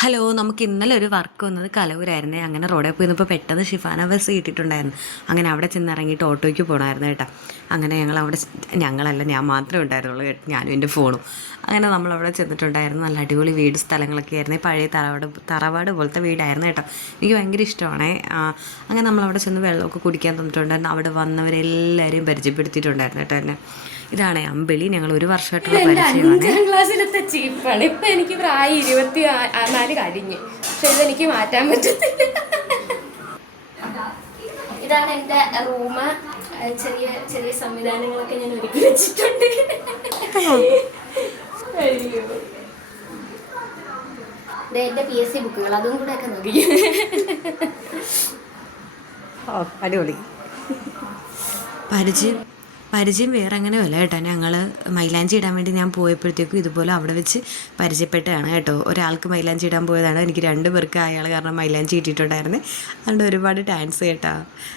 Hello, നമുക്ക് ഇന്നലെ ഒരു വർക്ക് വന്നത് കലവൂരായിരുന്നേ. അങ്ങനെ റോഡിൽ പോയി നിന്നപ്പോൾ പെട്ടെന്ന് ഷിഫാന ബസ് കിട്ടിയിട്ടുണ്ടായിരുന്നു. അങ്ങനെ അവിടെ ചെന്ന് ഇറങ്ങിയിട്ട് ഓട്ടോയ്ക്ക് പോകണമായിരുന്നു കേട്ടോ. അങ്ങനെ ഞങ്ങളല്ല, ഞാൻ മാത്രമേ ഉണ്ടായിരുന്നുള്ളൂ കേട്ടോ, ഞാനും എൻ്റെ ഫോണും. അങ്ങനെ നമ്മളവിടെ ചെന്നിട്ടുണ്ടായിരുന്നു. നല്ല അടിപൊളി വീട് സ്ഥലങ്ങളൊക്കെ ആയിരുന്നു. പഴയ തറവാട് പോലത്തെ വീടായിരുന്നു കേട്ടോ. എനിക്ക് ഭയങ്കര ഇഷ്ടമാണേ. അങ്ങനെ നമ്മളവിടെ ചെന്ന് വെള്ളമൊക്കെ കുടിക്കാൻ തന്നിട്ടുണ്ടായിരുന്നു. അവിടെ വന്നവരെല്ലാവരെയും പരിചയപ്പെടുത്തിയിട്ടുണ്ടായിരുന്നു കേട്ടോ എന്നെ. ഇതാണ് അമ്പിളി. ഞങ്ങൾ ഒരു വർഷമായിട്ടുള്ള പരിചയമാണ്. ക്ലാസ്സിലത്തെ ചീപ്പാണ്. ഇപ്പൊ എനിക്ക് പ്രായം 24 കഴിഞ്ഞ്, പക്ഷെ ഇതെനിക്ക് മാറ്റാൻ പറ്റത്തില്ല. ഇതാണ് എൻ്റെ റൂമ്. ചെറിയ ചെറിയ സംവിധാനങ്ങളൊക്കെ ഞാൻ ഒരുക്കി വെച്ചിട്ടുണ്ട്. അയ്യോ, എന്റെ PSC ബുക്കുകൾ, അതും കൂടെ ഒക്കെ നോക്കി. അടിപൊളി പരിചയം വേറെ അങ്ങനെയല്ല കേട്ടോ. ഞങ്ങൾ മൈലാഞ്ചി ഇടാൻ വേണ്ടി ഞാൻ പോയപ്പോഴത്തേക്കും ഇതുപോലെ അവിടെ വെച്ച് പരിചയപ്പെട്ടതാണ് കേട്ടോ. ഒരാൾക്ക് മൈലാഞ്ചി ഇടാൻ പോയതാണ്. എനിക്ക് 2 പേർക്ക് അയാൾ കാരണം മൈലാഞ്ചി ഇട്ടിട്ടുണ്ടായിരുന്നു. അതുകൊണ്ട് ഒരുപാട് താങ്ക്സ് കേട്ടോ.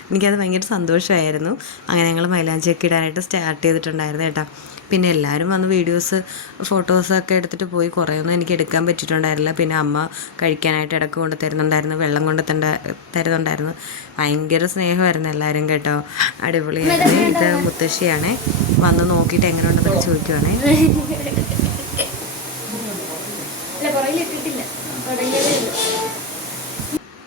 എനിക്കത് ഭയങ്കര സന്തോഷമായിരുന്നു. അങ്ങനെ ഞങ്ങൾ മൈലാഞ്ചിയൊക്കെ ഇടാനായിട്ട് സ്റ്റാർട്ട് ചെയ്തിട്ടുണ്ടായിരുന്നു കേട്ടോ. പിന്നെ എല്ലാവരും വന്ന് ഫോട്ടോസൊക്കെ എടുത്തിട്ട് പോയി. കുറേയൊന്നും എനിക്ക് എടുക്കാൻ പറ്റിയിട്ടുണ്ടായിരുന്നില്ല. പിന്നെ അമ്മ കഴിക്കാനായിട്ട് ഇടയ്ക്ക് കൊണ്ട് തരുന്നുണ്ടായിരുന്നു, വെള്ളം കൊണ്ട് തരുന്നുണ്ടായിരുന്നു. ഭയങ്കര സ്നേഹമായിരുന്നു എല്ലാവരും കേട്ടോ. അടിപൊളിയായിരുന്നു. ഇത് മുത്തശ്ശിയാണേ. വന്ന് നോക്കിയിട്ട് എങ്ങനെയുണ്ടെന്നൊക്കെ ചോദിക്കുവാണേ.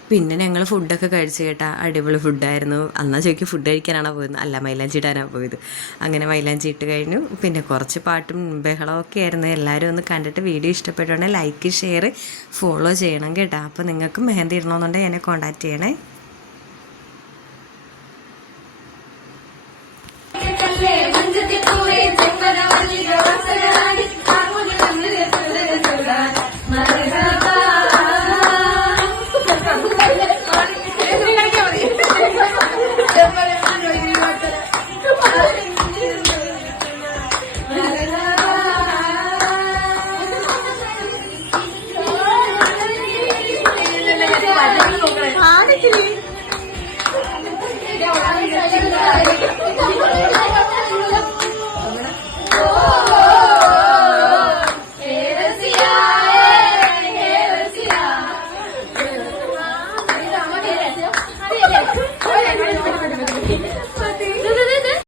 പിന്നെ ഞങ്ങൾ ഫുഡൊക്കെ കഴിച്ച് കേട്ടാ. അടിപൊളി ഫുഡായിരുന്നു. എന്നാൽ ചോദിക്കും ഫുഡ് കഴിക്കാനാണോ പോയത്? അല്ല, മൈലാഞ്ചി ഇടാനാണ് പോയത്. അങ്ങനെ മൈലാഞ്ചി ഇട്ട് കഴിഞ്ഞു. പിന്നെ കുറച്ച് പാട്ടും ബഹളമൊക്കെ ആയിരുന്നു. എല്ലാവരും ഒന്ന് കണ്ടിട്ട് വീഡിയോ ഇഷ്ടപ്പെട്ടുണ്ടെങ്കിൽ ലൈക്ക്, ഷെയർ, ഫോളോ ചെയ്യണം കേട്ടോ. അപ്പോൾ നിങ്ങൾക്ക് മെഹന്തി ഇടണമെന്നുണ്ടെങ്കിൽ എന്നെ കോൺടാക്റ്റ് ചെയ്യണേ.